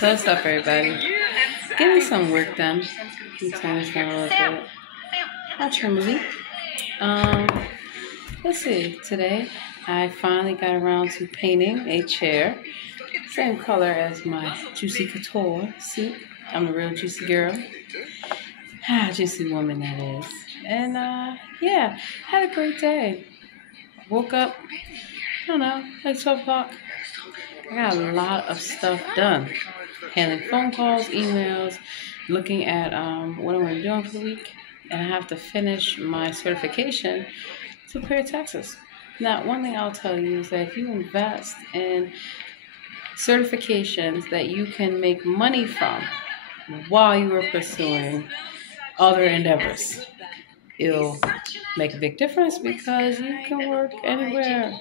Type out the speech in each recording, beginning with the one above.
What's up, everybody? Getting some work done. I'm turn this down a little bit. Watch your movie. Um, let's see. Today, I finally got around to painting a chair. Same color as my Juicy Couture suit. I'm a real juicy girl. Juicy woman, that is. And, yeah, had a great day. Woke up, I don't know, like 12 o'clock. I got a lot of stuff done. Handling phone calls, emails, looking at what I'm going to be doing for the week. And I have to finish my certification to prepare taxes. Now, one thing I'll tell you is that if you invest in certifications that you can make money from while you are pursuing other endeavors, it'll make a big difference because you can work anywhere.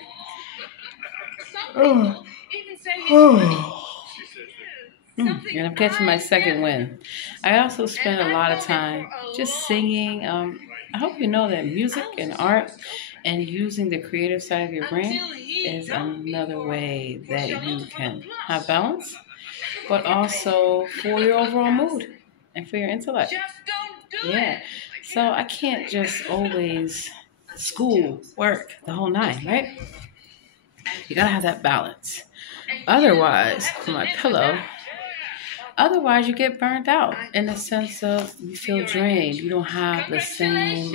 And I'm catching my second win. I also spend a lot of time just singing. I hope you know that music and art and using the creative side of your brain is another way that you can have balance, but also for your overall mood and for your intellect. Yeah. So I can't just always school, work, the whole nine, right? You gotta have that balance. Otherwise, for my pillow, you get burnt out in the sense of you feel drained. You don't have the same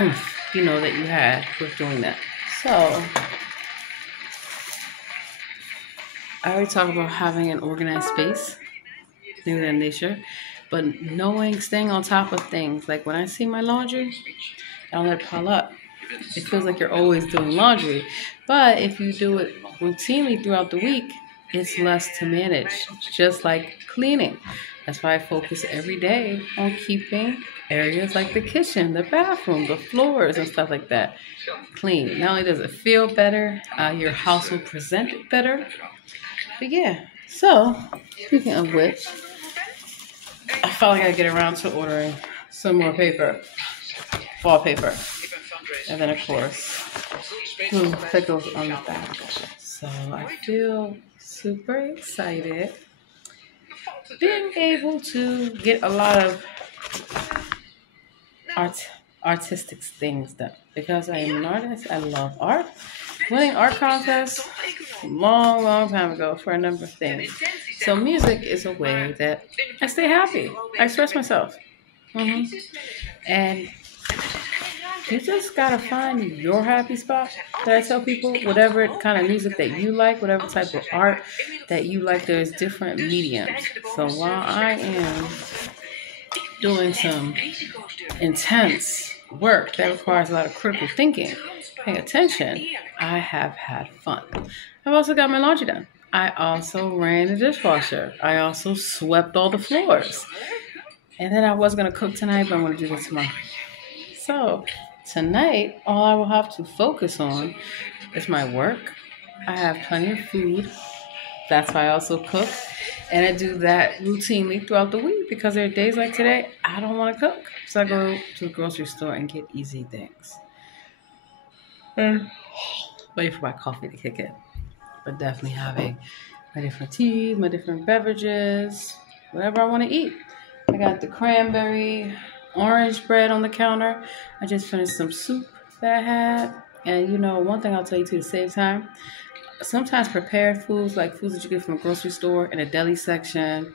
oomph, that you had with doing that. So, I already talked about having an organized space, things of that nature, but staying on top of things. Like when I see my laundry, I don't let it pile up. It feels like you're always doing laundry. But if you do it routinely throughout the week, it's less to manage, just like cleaning. That's why I focus every day on keeping areas like the kitchen, the bathroom, the floors, and stuff like that clean. Not only does it feel better, your house will present it better. But yeah, so speaking of which, I felt like I gotta get around to ordering some more paper, wallpaper. And then, of course, glue that goes on the back. So I feel super excited being able to get a lot of artistic things done. Because I am an artist, I love art. Winning art contests a long time ago for a number of things. So music is a way that I stay happy. I express myself. And you just gotta find your happy spot. That I tell people, whatever kind of music that you like, whatever type of art that you like, there's different mediums. So while I am doing some intense work that requires a lot of critical thinking, paying attention, I have had fun. I've also got my laundry done. I also ran the dishwasher. I also swept all the floors. And then I was gonna cook tonight, but I'm gonna do that tomorrow. So tonight, all I will have to focus on is my work. I have plenty of food. That's why I also cook. And I do that routinely throughout the week because there are days like today, I don't want to cook. So I go to the grocery store and get easy things. And wait for my coffee to kick in. But definitely having my different teas, my different beverages, whatever I want to eat. I got the cranberry orange bread on the counter. I just finished some soup that I had. And one thing I'll tell you too to save time, sometimes prepared foods, like foods that you get from a grocery store in a deli section,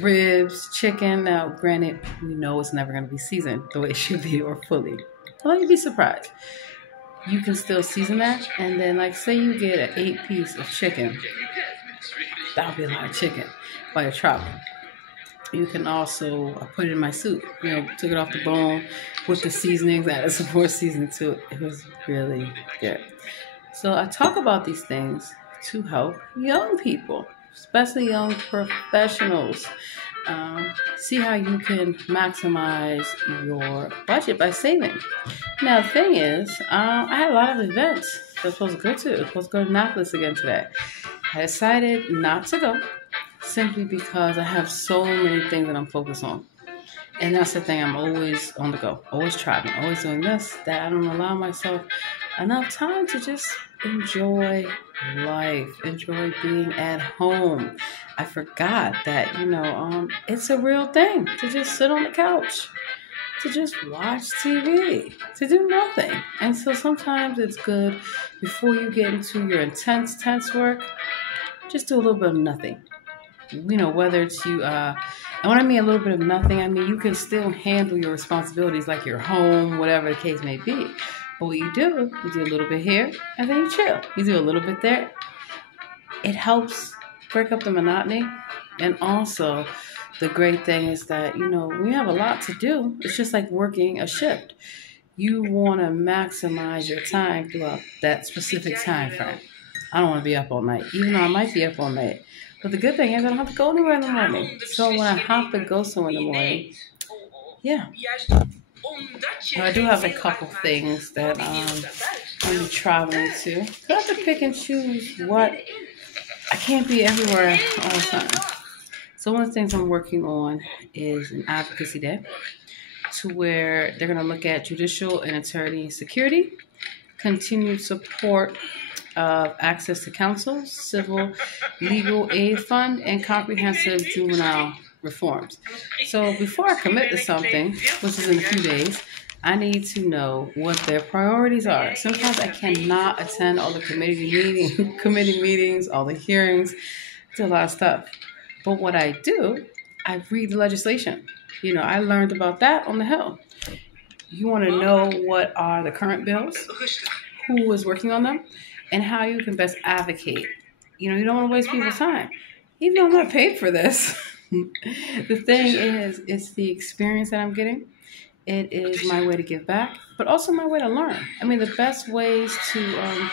ribs, chicken. Now, granted, we know it's never going to be seasoned the way it should be or fully. Although you'd be surprised. You can still season that. And then, like, say you get an 8-piece of chicken. That would be a lot of chicken while you're traveling. You can also put it in my soup. Took it off the bone with the seasonings, added some more seasoning to it. It was really good. So I talk about these things to help young people, especially young professionals, see how you can maximize your budget by saving. Now, the thing is, I had a lot of events that I was supposed to go to. I was supposed to go to Annapolis again today. I decided not to go, simply because I have so many things that I'm focused on. And that's the thing, I'm always on the go, always traveling, always doing this, that. I don't allow myself enough time to just enjoy life, enjoy being at home. I forgot that, it's a real thing to just sit on the couch, to just watch TV, to do nothing. And so sometimes it's good before you get into your tense work, just do a little bit of nothing. Whether it's and when I mean a little bit of nothing, I mean you can still handle your responsibilities like your home, whatever the case may be. But what you do a little bit here, and then you chill. You do a little bit there. It helps break up the monotony. And also, the great thing is that, when you have a lot to do, it's just like working a shift. You want to maximize your time throughout that specific time frame. I don't want to be up all night, even though I might be up all night. But the good thing is I don't have to go anywhere in the morning. So when I have to go somewhere in the morning, yeah. I do have a couple things that I'm traveling to. I have to pick and choose what. I can't be everywhere all the time. So one of the things I'm working on is an advocacy day to where they're going to look at judicial and attorney security, continued support of access to counsel, civil legal aid fund, and comprehensive juvenile reforms. So before I commit to something, which is in a few days, I need to know what their priorities are. Sometimes I cannot attend all the committee meetings, all the hearings, do a lot of stuff. But what I do, I read the legislation. I learned about that on the Hill. You want to know what are the current bills, who is working on them, and how you can best advocate. You don't want to waste people's time. Even though I'm not paid for this, the thing is, it's the experience that I'm getting. It is my way to give back, but also my way to learn. I mean, the best ways to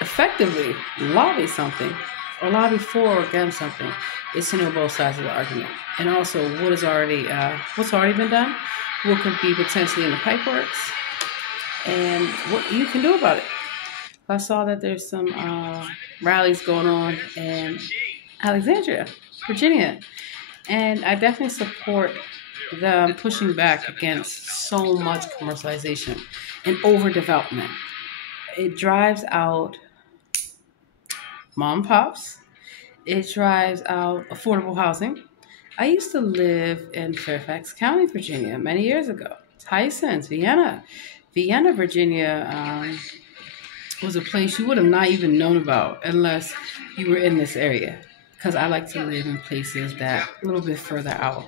effectively lobby something or lobby for or against something is to know both sides of the argument. And also what's already been done, what could be potentially in the pipeworks, and what you can do about it. I saw that there's some rallies going on in Alexandria, Virginia, and I definitely support them pushing back against so much commercialization and overdevelopment. It drives out mom and pops. It drives out affordable housing. I used to live in Fairfax County, Virginia, many years ago. Tysons, Vienna, Virginia. Was a place you would have not even known about unless you were in this area. Because I like to live in places that a little bit further out.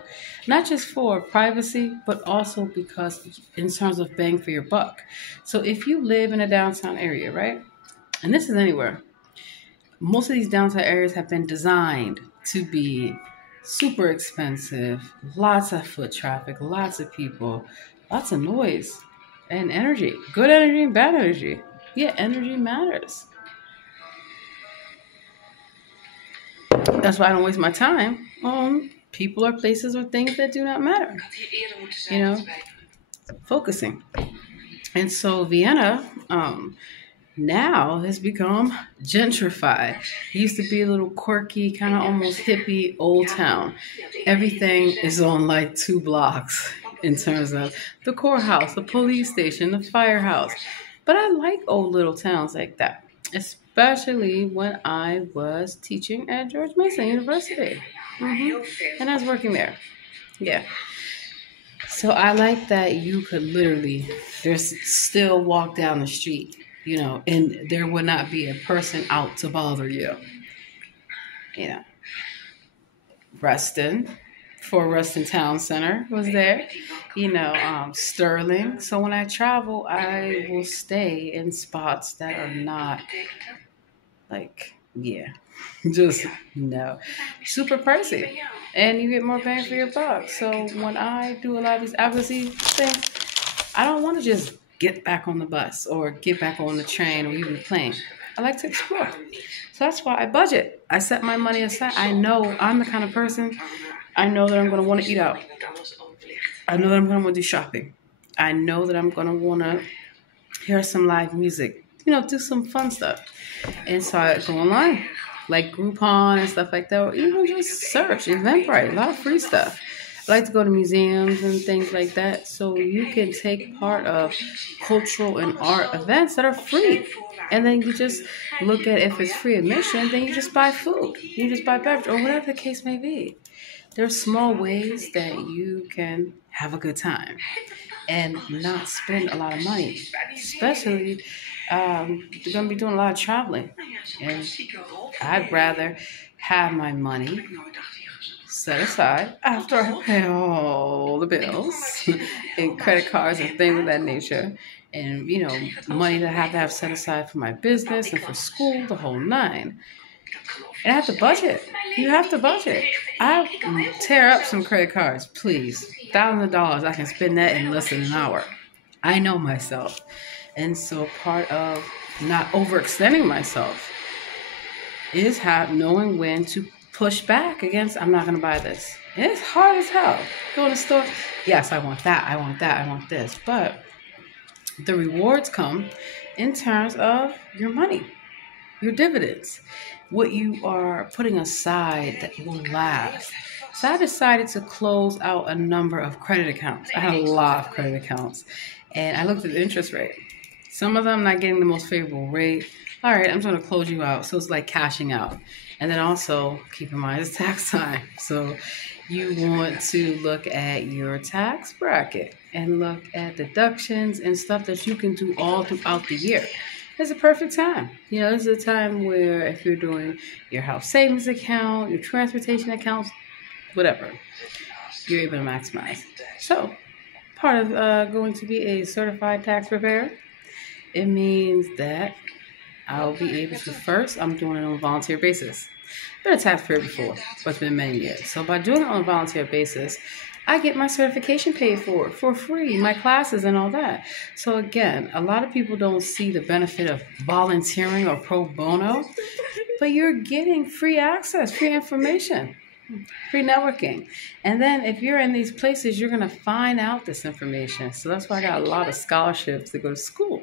Not just for privacy, but also because in terms of bang for your buck. So if you live in a downtown area, right? And this is anywhere. Most of these downtown areas have been designed to be super expensive, lots of foot traffic, lots of people, lots of noise and energy. Good energy and bad energy. Yeah, energy matters. That's why I don't waste my time on people or places or things that do not matter. Focusing. And so Vienna now has become gentrified. It used to be a little quirky, kind of almost hippie old town. Everything is on like 2 blocks in terms of the courthouse, the police station, the firehouse. But I like old little towns like that, especially when I was teaching at George Mason University. And I was working there. Yeah. So I like that you could literally just still walk down the street, and there would not be a person out to bother you. Reston Town Center was there, Sterling. So when I travel, I will stay in spots that are not just super pricey, and you get more bang for your buck. So when I do a lot of these advocacy things, I don't want to just get back on the bus or get back on the train or even the plane. I like to explore. So that's why I budget. I set my money aside. I know I'm the kind of person, I know that I'm going to want to eat out. I know that I'm going to want to do shopping. I know that I'm going to want to hear some live music, do some fun stuff. And so I go online, like Groupon and stuff like that, or even just search Eventbrite, a lot of free stuff. like to go to museums and things like that. So you can take part of cultural and art events that are free. And then you just look at if it's free admission, then you just buy food. You just buy beverage or whatever the case may be. There's small ways that you can have a good time and not spend a lot of money. Especially, you're going to be doing a lot of traveling. And I'd rather have my money set aside after I pay all the bills and credit cards and things of that nature. And, money that I have to have set aside for my business and for school, the whole nine. And I have to budget. You have to budget. I tear up some credit cards, please. Thousands of dollars. I can spend that in less than an hour. I know myself. And so part of not overextending myself is knowing when to push back against, I'm not going to buy this. And it's hard as hell. Go to the store. Yes, I want that. I want that. I want this. But the rewards come in terms of your money, your dividends, what you are putting aside that will last. So I decided to close out a number of credit accounts. I had a lot of credit accounts. And I looked at the interest rate. Some of them not getting the most favorable rate. All right, I'm going to close you out. So it's like cashing out. And then also, keep in mind, it's tax time. So you want to look at your tax bracket and look at deductions and stuff that you can do all throughout the year. It's a perfect time. This is a time where if you're doing your house savings account, your transportation accounts, whatever, you're able to maximize. So part of going to be a certified tax preparer, it means that I'll be able to first, I'm doing it on a volunteer basis. I've been a taxpayer before, but it's been many years. So by doing it on a volunteer basis, I get my certification paid for free, my classes and all that. So again, a lot of people don't see the benefit of volunteering or pro bono, but you're getting free access, free information, free networking. And then if you're in these places, you're going to find out this information. So that's why I got a lot of scholarships to go to school.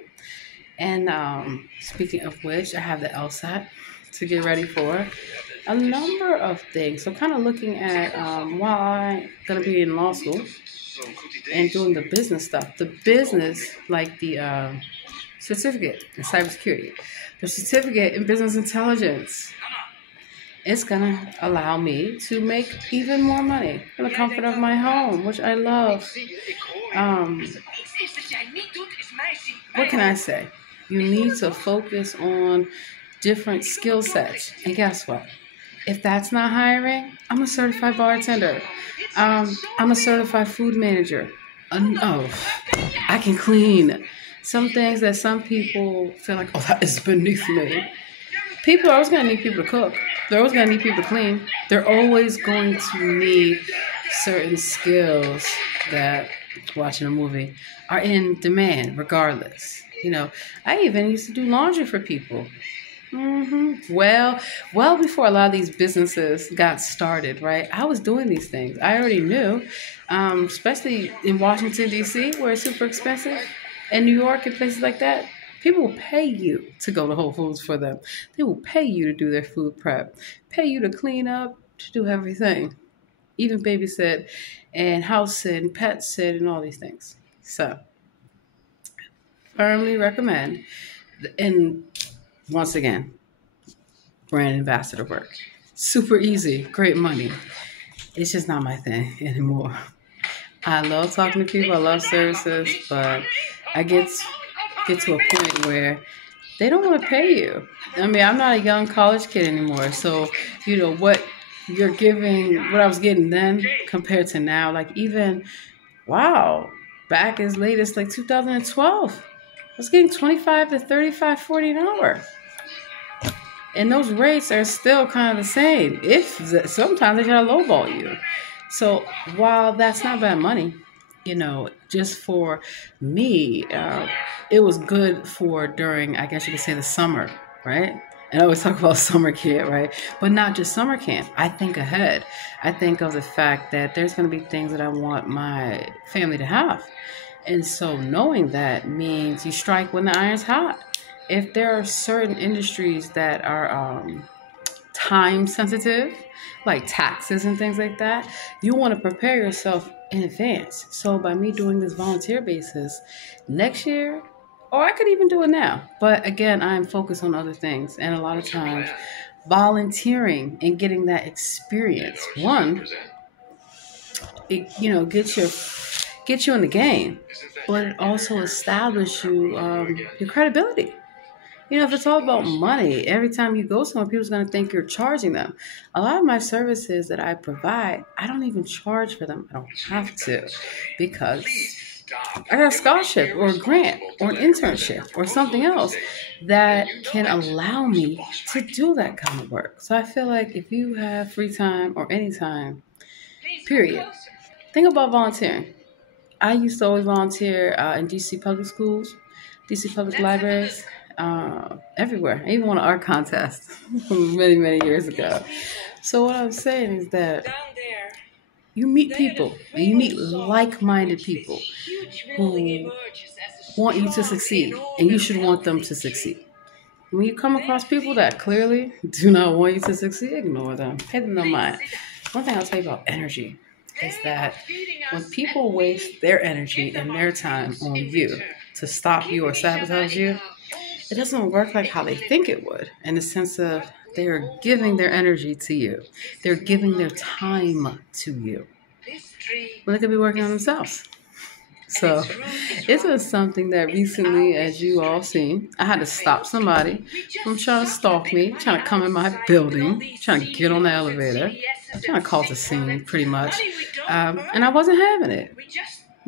And speaking of which, I have the LSAT to get ready for. A number of things. So kind of looking at while I'm going to be in law school and doing the business stuff. The business, like the certificate in cybersecurity. The certificate in business intelligence. It's going to allow me to make even more money in the comfort of my home, which I love. What can I say? You need to focus on different skill sets. And guess what? If that's not hiring, I'm a certified bartender. I'm a certified food manager. I can clean. Some things that some people feel like, that is beneath me. People are always going to need people to cook. They're always going to need people to clean. They're always going to need certain skills that, watching a movie, are in demand regardless. I even used to do laundry for people. Well before a lot of these businesses got started, right? I was doing these things. I already knew, especially in Washington, D.C., where it's super expensive, and New York and places like that. People will pay you to go to Whole Foods for them. They will pay you to do their food prep, pay you to clean up, to do everything, even babysit and house sit and pet sit and all these things. So, firmly recommend. And once again, brand ambassador work. Super easy, great money. It's just not my thing anymore. I love talking to people. I love services, but I get to a point where they don't want to pay you. I mean, I'm not a young college kid anymore. So, what you're giving, what I was getting then compared to now, like even, back as late as like 2012, I was getting 25 to 35, 40 an hour. And those rates are still kind of the same. Sometimes they try to lowball you. So while that's not bad money, just for me, it was good for during, I guess you could say, the summer, right? And I always talk about summer camp, right? But not just summer camp. I think ahead. I think of the fact that there's going to be things that I want my family to have. And so knowing that means you strike when the iron's hot. If there are certain industries that are time sensitive, like taxes and things like that, you want to prepare yourself in advance. So by me doing this volunteer basis next year, or I could even do it now. But again, I'm focused on other things. And a lot of times volunteering and getting that experience, one, it, get you in the game, but it also establishes your credibility. If it's all about money, every time you go somewhere, people's going to think you're charging them. A lot of my services that I provide, I don't even charge for them. I don't have to, because I got a scholarship or a grant or an internship or something else that can allow me to do that kind of work. So I feel like if you have free time or any time, period, think about volunteering. I used to always volunteer in DC public schools, DC public libraries, everywhere. I even won an art contest many, many years ago. So what I'm saying is that you meet people, and you meet like-minded people who want you to succeed, and you should want them to succeed. When you come across people that clearly do not want you to succeed, ignore them. Pay them no mind. One thing I'll tell you about energy is that when people waste their energy and their time on you to stop you or sabotage you, it doesn't work like how they think it would, in the sense of they're giving their energy to you. They're giving their time to you. Well, they could be working on themselves. So it was something that recently, as you all seen, I had to stop somebody from trying to stalk me, trying to come in my building, trying to get on the elevator, trying to cause a scene pretty much. And I wasn't having it.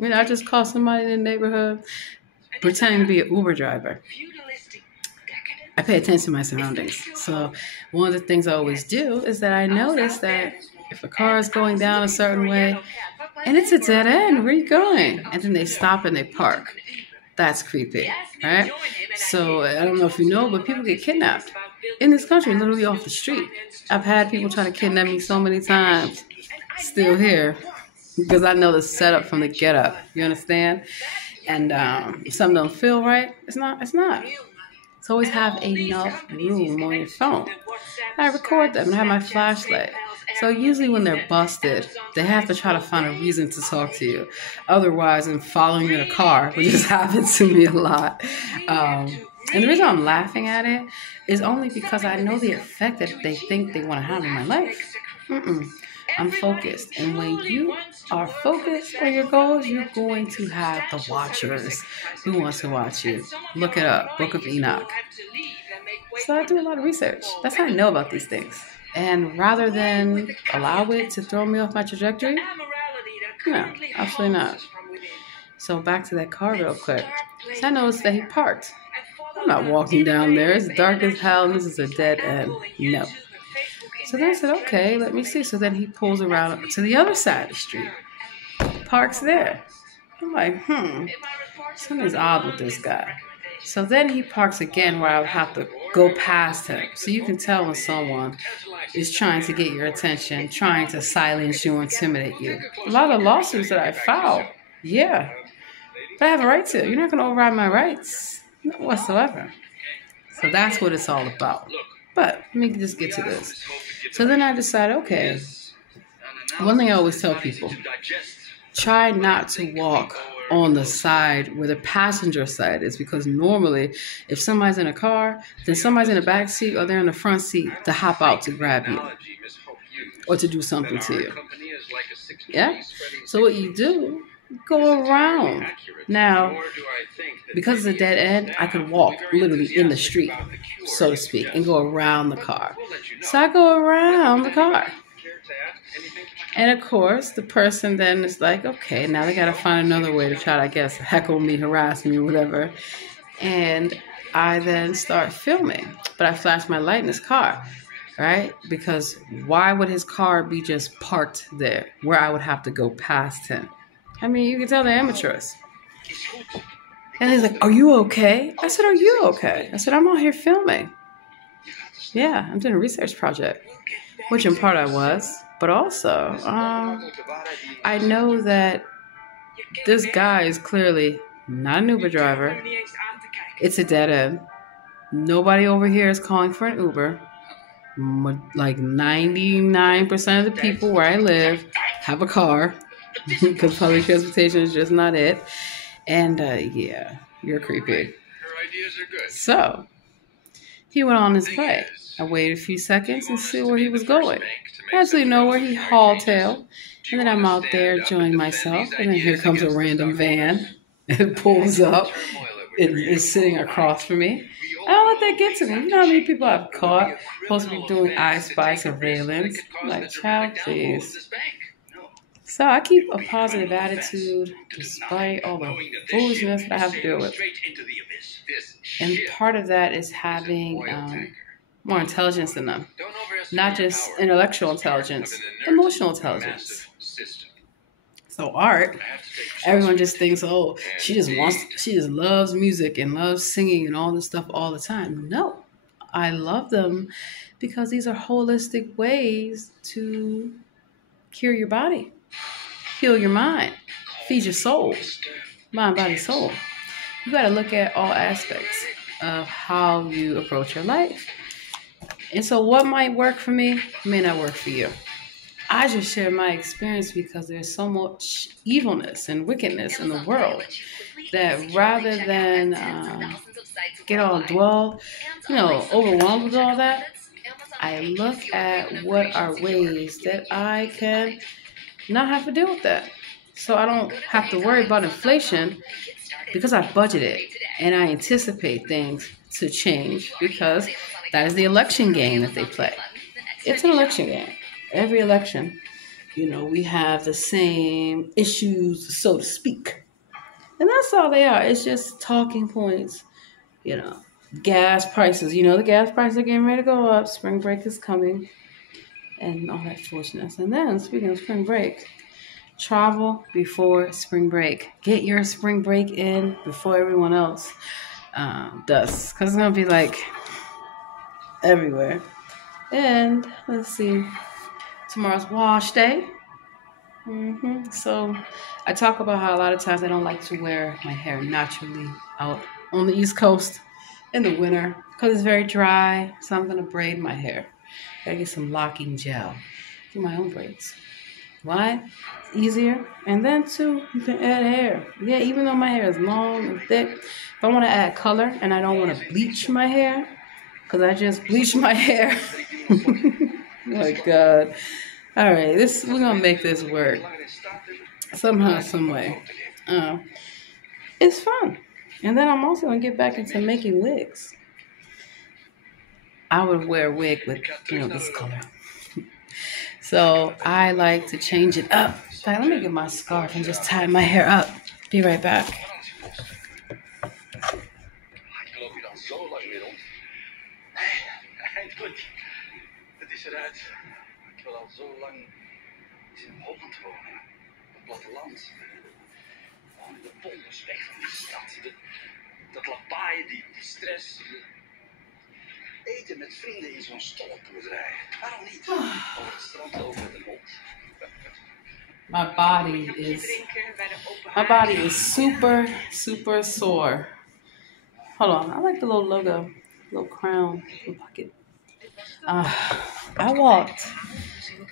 I just called somebody in the neighborhood pretending to be an Uber driver. I pay attention to my surroundings. So one of the things I always do is that I notice that if a car is going down a certain way and it's a dead end, where are you going? And then they stop and they park. That's creepy, right? So I don't know if you know, but people get kidnapped in this country, literally off the street. I've had people try to kidnap me so many times, still here, because I know the setup from the get up. You understand? And if something don't feel right, it's not. So always have enough room on your phone. I record them and have my flashlight. So usually when they're busted, they have to try to find a reason to talk to you. Otherwise, I'm following you in a car, which has happened to me a lot. And the reason I'm laughing at it is only because I know the effect that they think they want to have in my life. I'm focused. And when you are focused on your goals, you're going to have the watchers who wants to watch you. Look it up, Book of Enoch. So I do a lot of research. That's how I know about these things. And rather than allow it to throw me off my trajectory, no, absolutely not. So back to that car real quick. So I noticed that he parked. I'm not walking down there. It's dark as hell and this is a dead end. No. So then I said, okay, let me see. So then he pulls around to the other side of the street. Parks there. I'm like, something's odd with this guy. So then he parks again where I would have to go past him. So you can tell when someone is trying to get your attention, trying to silence you or intimidate you. A lot of lawsuits that I filed, yeah. But I have a right to. You're not going to override my rights. Not whatsoever. So that's what it's all about. But let me just get to this. So then I decided, okay, one thing I always tell people, try not to walk on the side where the passenger side is, because normally if somebody's in a car, then somebody's in the back seat or they're in the front seat to hop out to grab you or to do something to you. Yeah? So what you do, go around. Now, because it's a dead end, I could walk literally in the street, so to speak, and go around the car. So I go around the car. And of course, the person then is like, okay, now they got to find another way to try to, I guess, heckle me, harass me, whatever. And I then start filming. But I flash my light in his car, right? Because why would his car be just parked there where I would have to go past him? I mean, you can tell they're amateurs. And he's like, are you okay? I said, are you okay? I said, I'm out here filming. Yeah, I'm doing a research project, which in part I was. But also, I know that this guy is clearly not an Uber driver. It's a dead end. Nobody over here is calling for an Uber. like 99% of the people where I live have a car because public transportation is just not it. And yeah, you're creepy. So he went on his way. I waited a few seconds and see where he was going. Actually, nowhere. He hauled tail. And then I'm out there enjoying myself. And then here comes a random van. It pulls up. It is sitting across from me. I don't let that get to me. You know how many people I've caught supposed to be doing I Spy surveillance? I'm like, child, please. So I keep a positive attitude despite all the foolishness that I have to deal with. And part of that is having more intelligence than them. Not just intellectual intelligence, emotional intelligence. So art, everyone just thinks, oh, she just loves music and loves singing and all this stuff all the time. No, I love them because these are holistic ways to cure your body, heal your mind, feed your soul, mind, body, soul. You got to look at all aspects of how you approach your life. And so what might work for me may not work for you. I just share my experience because there's so much evilness and wickedness in the world that rather than get all overwhelmed with all that, I look at what are ways that I can not have to deal with that. So I don't have to worry about inflation because I budgeted and I anticipate things to change because that is the election game that they play. It's an election game. Every election, we have the same issues, so to speak. And that's all they are. It's just talking points, gas prices. The gas prices are getting ready to go up. Spring break is coming and all that foolishness. And then, speaking of spring break, travel before spring break. Get your spring break in before everyone else does. Because it's going to be like everywhere. And let's see. Tomorrow's wash day. So I talk about how a lot of times I don't like to wear my hair naturally out on the East Coast in the winter because it's very dry. So I'm going to braid my hair. Gotta get some locking gel. Do my own braids. Why? It's easier. And then too, you can add hair. Yeah, even though my hair is long and thick, if I want to add color and I don't want to bleach my hair, because I just bleached my hair. My God. All right, we're going to make this work. Somehow, some way. It's fun. And then I'm also going to get back into making wigs. I would wear a wig with, this color. So I like to change it up. Let me get my scarf and just tie my hair up. Be right back. Ik wil al zo lang in Holland wonen, op het platteland. Gewoon in de polders, weg van die stad. Dat lawaai, die stress. Eten met vrienden in zo'n stollenboerderij. Waarom niet? Over het strand lopen met een hond. My body is super, super sore. Hold on, I like the little logo, little crown, little pocket. I walked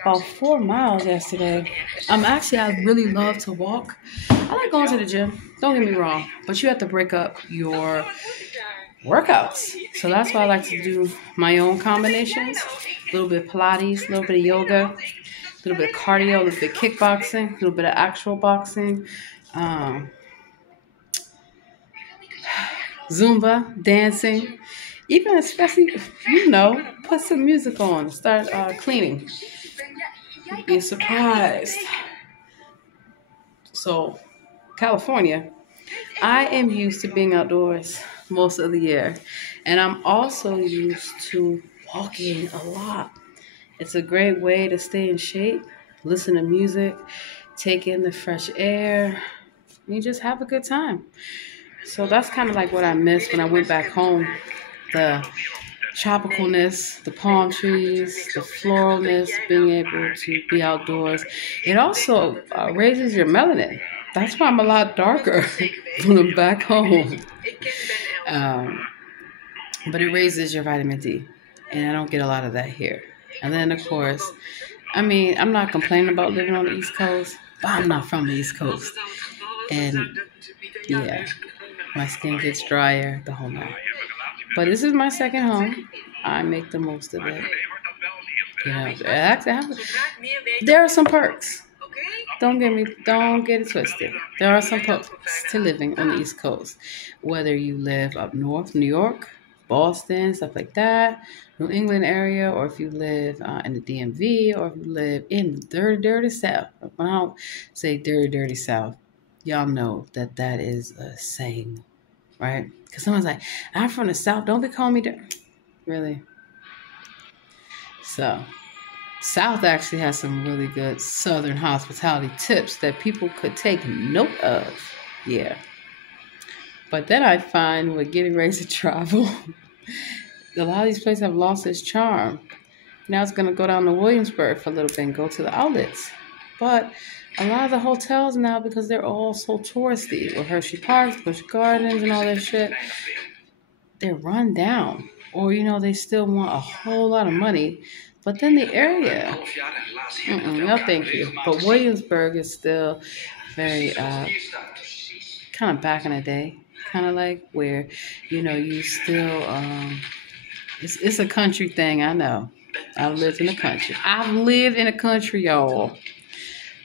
about 4 miles yesterday. I really love to walk. I like going to the gym. Don't get me wrong, but you have to break up your workouts. So that's why I like to do my own combinations. A little bit of Pilates, a little bit of yoga, a little bit of cardio, a little bit of kickboxing, a little bit of actual boxing, Zumba, dancing. Even especially, put some music on, start cleaning. You'd be surprised. So, California, I am used to being outdoors most of the year. And I'm also used to walking a lot. It's a great way to stay in shape, listen to music, take in the fresh air, and you just have a good time. So that's kind of like what I missed when I went back home. The tropicalness, the palm trees, the floralness, being able to be outdoors. It also raises your melanin. That's why I'm a lot darker when I'm back home. But it raises your vitamin D. and I don't get a lot of that here. And then, of course, I mean, I'm not complaining about living on the East Coast, but I'm not from the East Coast. And yeah, my skin gets drier, the whole night. But this is my second home. I make the most of it. You know, there are some perks. Don't get it twisted. There are some perks to living on the East Coast. Whether you live up north, New York, Boston, stuff like that, New England area, or if you live in the DMV, or if you live in the dirty South. When I don't say dirty South, y'all know that is a saying, right? Because someone's like, I'm from the South, don't be calling me dirty. Really? So, South actually has some really good Southern hospitality tips that people could take note of. Yeah. But then I find with getting ready to travel, a lot of these places have lost its charm. Now it's going to go down to Williamsburg for a little bit and go to the outlets. But a lot of the hotels now, because they're all so touristy, with Hershey Parks, Busch Gardens, and all that shit, they're run down. Or, you know, they still want a whole lot of money. But then the area, no thank you. But Williamsburg is still very kind of back in the day. Kind of like where, you know, you still, it's a country thing, I know. I've lived in the country. I've lived in the country, y'all.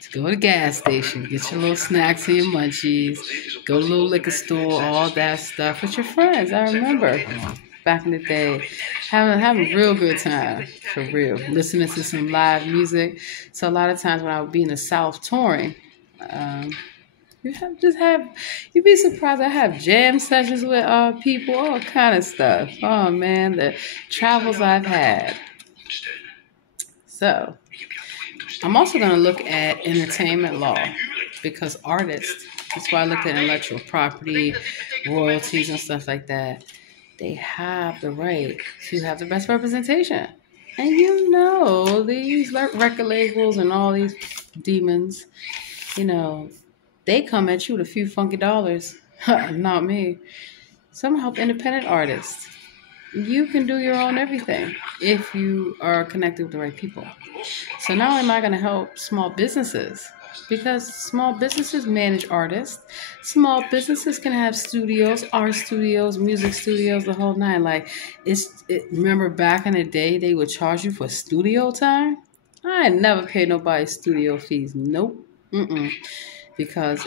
To go to the gas station, get your little snacks and your munchies, go to the little liquor store, all that stuff with your friends. I remember back in the day, having a real good time, for real. Listening to some live music. So a lot of times when I would be in the South touring, you'd be surprised. I have jam sessions with people, all kind of stuff. Oh man, the travels I've had. So I'm also going to look at entertainment law, because artists, that's why I looked at intellectual property, royalties and stuff like that. They have the right to have the best representation. And you know, these record labels and all these demons, you know, they come at you with a few funky dollars. Not me. Some help independent artists. You can do your own everything if you are connected with the right people. So not only am I going to help small businesses, because small businesses manage artists. Small businesses can have studios, art studios, music studios, the whole nine. Like, remember back in the day, they would charge you for studio time? I never paid nobody studio fees. Nope. Because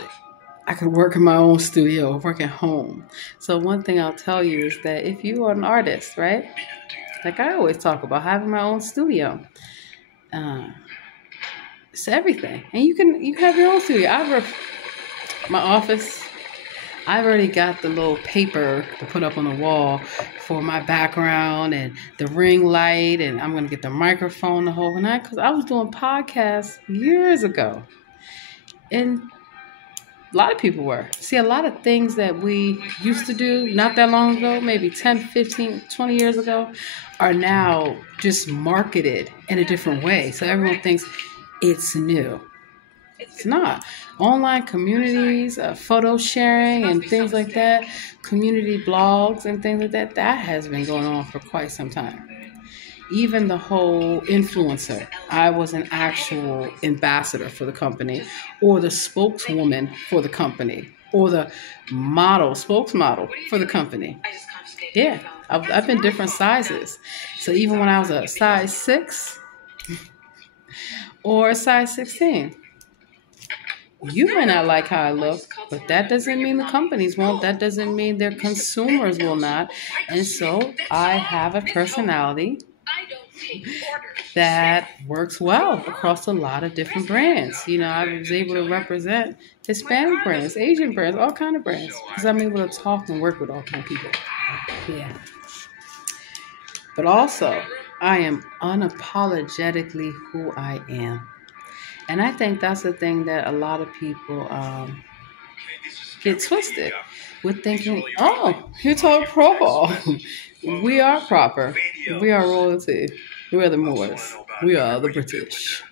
I could work in my own studio, work at home. So one thing I'll tell you is that if you are an artist, right? Like I always talk about having my own studio. It's everything. And you can have your own studio. My office, I've already got the little paper to put up on the wall for my background and the ring light, and I'm going to get the microphone the whole night, because I was doing podcasts years ago. And a lot of people were. See, a lot of things that we used to do not that long ago, maybe 10, 15, 20 years ago, are now just marketed in a different way. So everyone thinks it's new. It's not. Online communities, photo sharing and things like that, community blogs and things like that, that has been going on for quite some time. Even the whole influencer. I was an actual ambassador for the company, or the spokeswoman for the company, or the spokesmodel for the company. Yeah, I've been different sizes. So even when I was a size 6 or a size 16, you may not like how I look, but that doesn't mean the companies won't. That doesn't mean their consumers will not. And so I have a personality that works well across a lot of different brands. You know, I was able to represent Hispanic brands, Asian brands, all kind of brands, because I'm able to talk and work with all kind of people. Yeah. But also, I am unapologetically who I am. And I think that's the thing that a lot of people get twisted with thinking, oh, you talk proper. We are proper. We are royalty. We are the Moors. We are the British.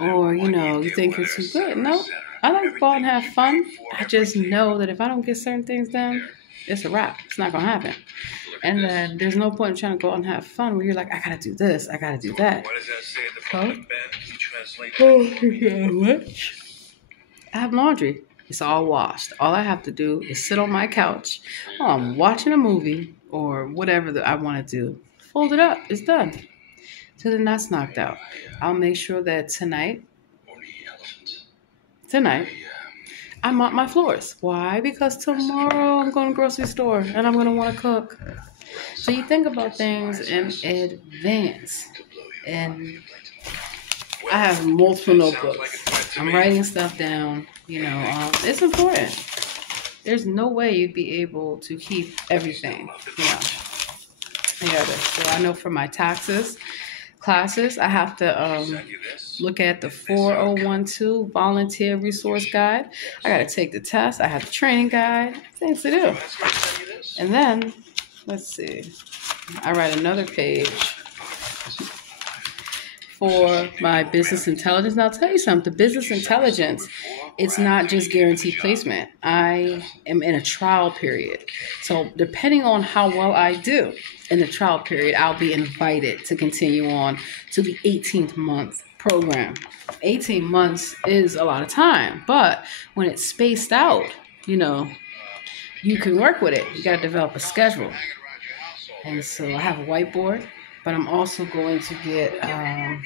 Or, you know, you think you're too good. No, I like to go out and have fun. I just know that if I don't get certain things done, It's a wrap. It's not gonna happen. And then there's no point in trying to go out and have fun where you're like, I gotta do this, I gotta do that. What does that say at the bottom, Ben? Can you translate that? Oh, yeah, what? I have laundry. It's all washed. All I have to do is sit on my couch while I'm watching a movie or whatever that I want to do. Fold it up. It's done. So then that's knocked out. I'll make sure that tonight, I mop my floors. Why? Because tomorrow I'm going to the grocery store and I'm going to want to cook. So you think about things in advance. And I have multiple notebooks. I'm writing stuff down. It's important. There's no way you'd be able to keep everything, together. So I know for my taxes classes, I have to look at the 4012 Volunteer Resource Guide. I got to take the test. I have the training guide. Things to do. And then, let's see. I write another page for my business intelligence. And I'll tell you something, business intelligence, it's not just guaranteed placement. I am in a trial period. So depending on how well I do in the trial period, I'll be invited to continue on to the 18th month program. 18 months is a lot of time, but when it's spaced out, you can work with it. You got to develop a schedule. And so I have a whiteboard. But I'm also going to get a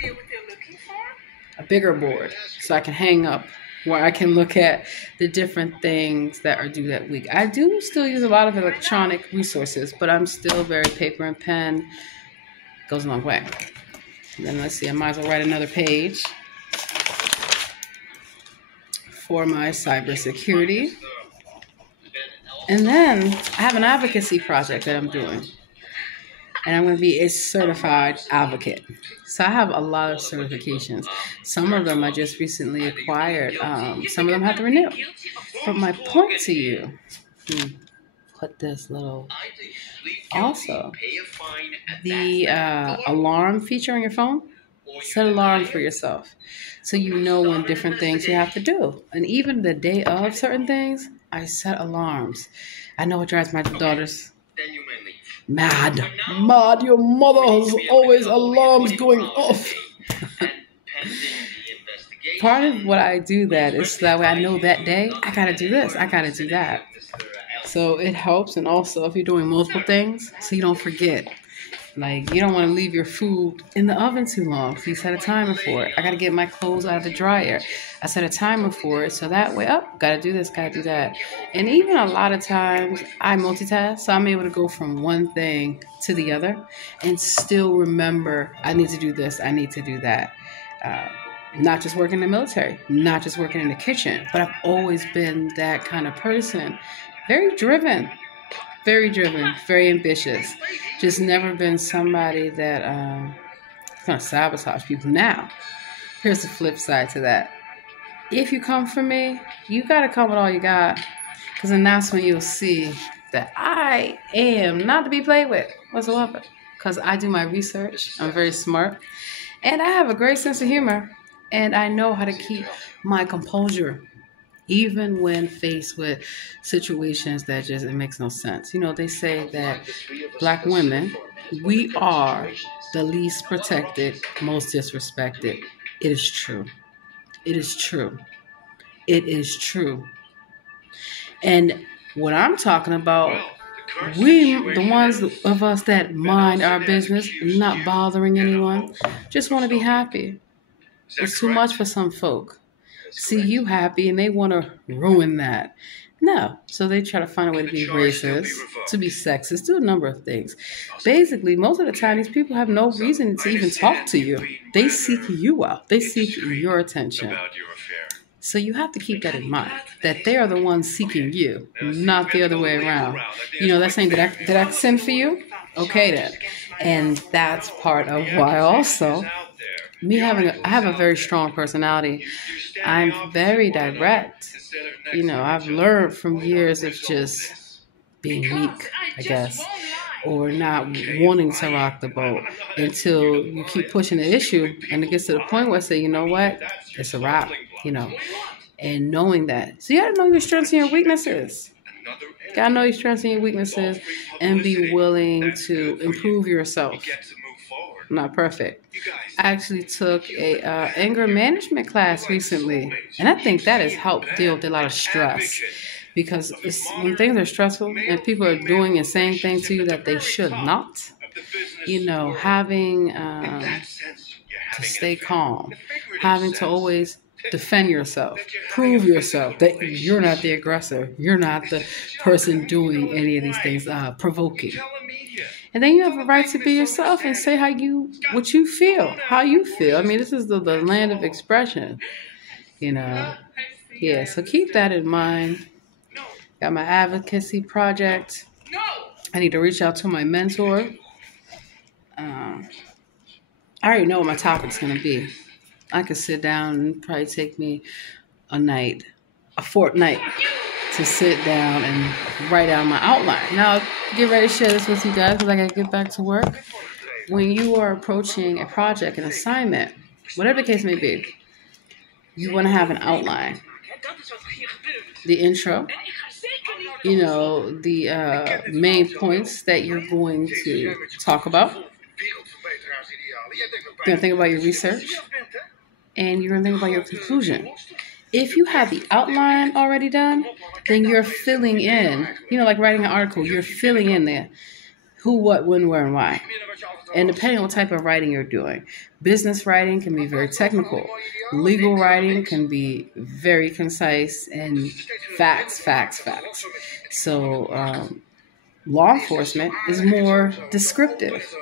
bigger board so I can hang up where I can look at the different things that are due that week. I do still use a lot of electronic resources, but I'm still very paper and pen. Goes a long way. And then let's see, I might as well write another page for my cybersecurity. And then I have an advocacy project that I'm doing. And I'm going to be a certified advocate. So I have a lot of certifications. Some of them I just recently acquired. Some of them have to renew. But my point to you, put this little, also, the alarm feature on your phone, set alarm for yourself. So you know when different things you have to do. And even the day of certain things, I set alarms. I know it drives my daughters mad. Your mother has always alarms going off. Part of what I do that is so that way I know that day I gotta do this, I gotta do that. So it helps, and also if you're doing multiple things, so you don't forget. Like, you don't want to leave your food in the oven too long, so you set a timer for it. I gotta get my clothes out of the dryer. I set a timer for it, so that way, gotta do this, gotta do that. And even a lot of times, I multitask, so I'm able to go from one thing to the other and still remember, I need to do this, I need to do that. Not just working in the military, not just working in the kitchen, but I've always been that kind of person. Very driven, very ambitious. Just never been somebody that kind of sabotage people. Now, here's the flip side to that. If you come for me, you got to come with all you got. Because then that's when you'll see that I am not to be played with whatsoever. Because I do my research. I'm very smart. And I have a great sense of humor. And I know how to keep my composure, even when faced with situations that just, it makes no sense. They say that Black women, we are the least protected, most disrespected. It is true. It is true. It is true. And what I'm talking about, the ones of us that mind our business, not bothering anyone, just want to be happy. It's too much for some folk. See you happy and they want to ruin that. No. So they try to find a way to be racist, to be sexist, do a number of things. Basically, most of the time, these people have no reason to even talk to you. They seek you out. They seek your attention. So you have to keep that in mind, that they are the ones seeking you, not the other way around. That saying, did I send for you? Okay, then. And that's part of why also I have a very strong personality. I'm very direct. I've learned from years of just being weak, I guess, or not wanting to rock the boat until you keep pushing the issue and it gets to the point where I say, you know what, it's a wrap, and knowing that. So you got to know your strengths and your weaknesses. Gotta know your strengths and your weaknesses and be willing to improve yourself. I'm not perfect. I actually took a anger management class recently, and I think that has helped deal with a lot of stress. Because when things are stressful and people are doing and saying things to you that they should not, having to stay calm, having to always defend yourself, prove yourself that you're not the aggressor, you're not the person doing any of these things provoking. And then you have a right to be yourself and say what you feel, how you feel. I mean, this is the land of expression, Yeah, so keep that in mind. Got my advocacy project. I need to reach out to my mentor. I already know what my topic's going to be. I could sit down and probably take me a fortnight to sit down and write out my outline. Now, get ready to share this with you guys because I got to get back to work. When you are approaching a project, an assignment, whatever the case may be, you want to have an outline. The intro, the main points that you're going to talk about. You're going to think about your research, and you're going to think about your conclusion. If you have the outline already done, then you're filling in, like writing an article, you're filling in there who, what, when, where, and why. And depending on what type of writing you're doing, business writing can be very technical. Legal writing can be very concise and facts. So law enforcement is more descriptive.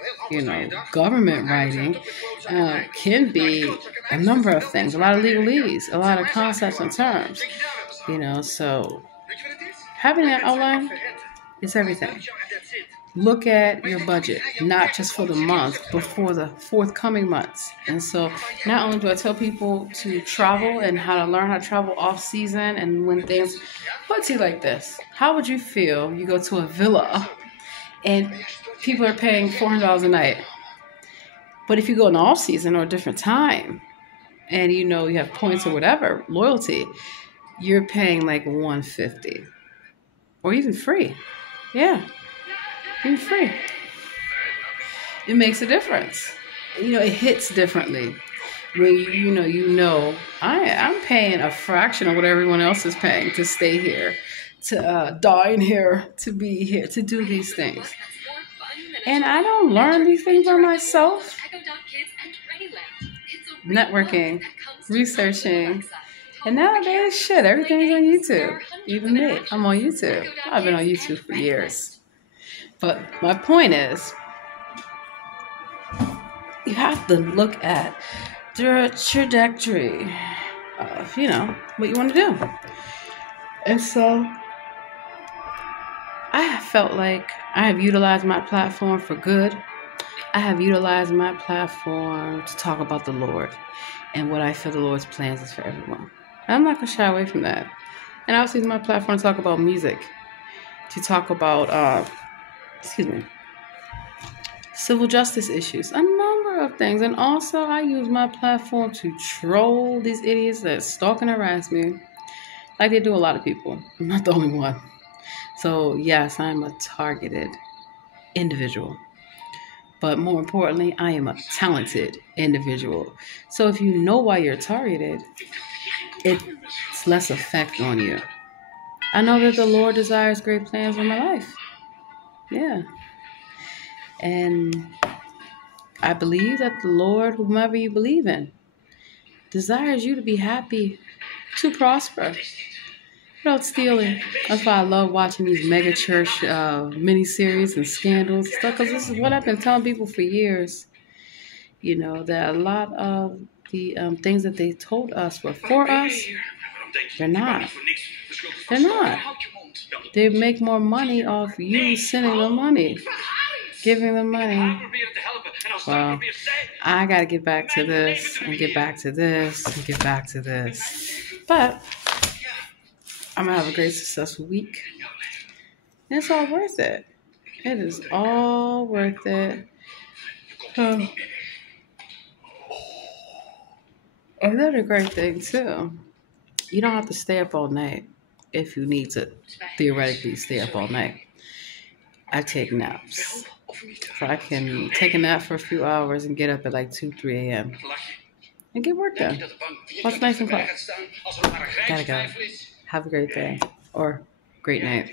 Government writing can be a number of things, a lot of legalese, a lot of concepts and terms. So having that outline is everything. Look at your budget, not just for the month, but for the forthcoming months. And so not only do I tell people to travel and how to learn how to travel off season and when things, let's see like this. How would you feel you go to a villa and people are paying $400 a night? But if you go in the off season or a different time and you have points or whatever, loyalty, you're paying like $150 or even free. Yeah. You're free. It makes a difference. It hits differently when I'm paying a fraction of what everyone else is paying to stay here, to dine here, to be here, to do these things. And I don't learn these things by myself. Networking, researching, and nowadays, everything's on YouTube. Even me, I'm on YouTube. I've been on YouTube for years. But my point is, you have to look at the trajectory of, what you want to do. And so I have felt like I have utilized my platform for good. I have utilized my platform to talk about the Lord and what I feel the Lord's plans is for everyone. I'm not going to shy away from that. And I also use my platform to talk about music, to talk about civil justice issues, a number of things. And also I use my platform to troll these idiots that stalk and harass me like they do a lot of people. I'm not the only one. So yes, I'm a targeted individual. But more importantly, I am a talented individual. So if you know why you're targeted, it's less effect on you. I know that the Lord desires great plans for my life. Yeah. And I believe that the Lord, whomever you believe in, desires you to be happy, to prosper, without stealing. That's why I love watching these mega church miniseries and scandals and stuff, because this is what I've been telling people for years. That a lot of the things that they told us were for us, they're not. They're not. They make more money off you sending them money, giving them money. Well, I got to get back to this and get back to this and get back to this. But I'm going to have a great, successful week. And it's all worth it. It is all worth it. Another great thing, too. You don't have to stay up all night. if you need to theoretically stay up all night. I take naps. So I can take a nap for a few hours and get up at like 2, 3 a.m. and get work done. What's nice and quiet. Gotta go. Have a great day or great night.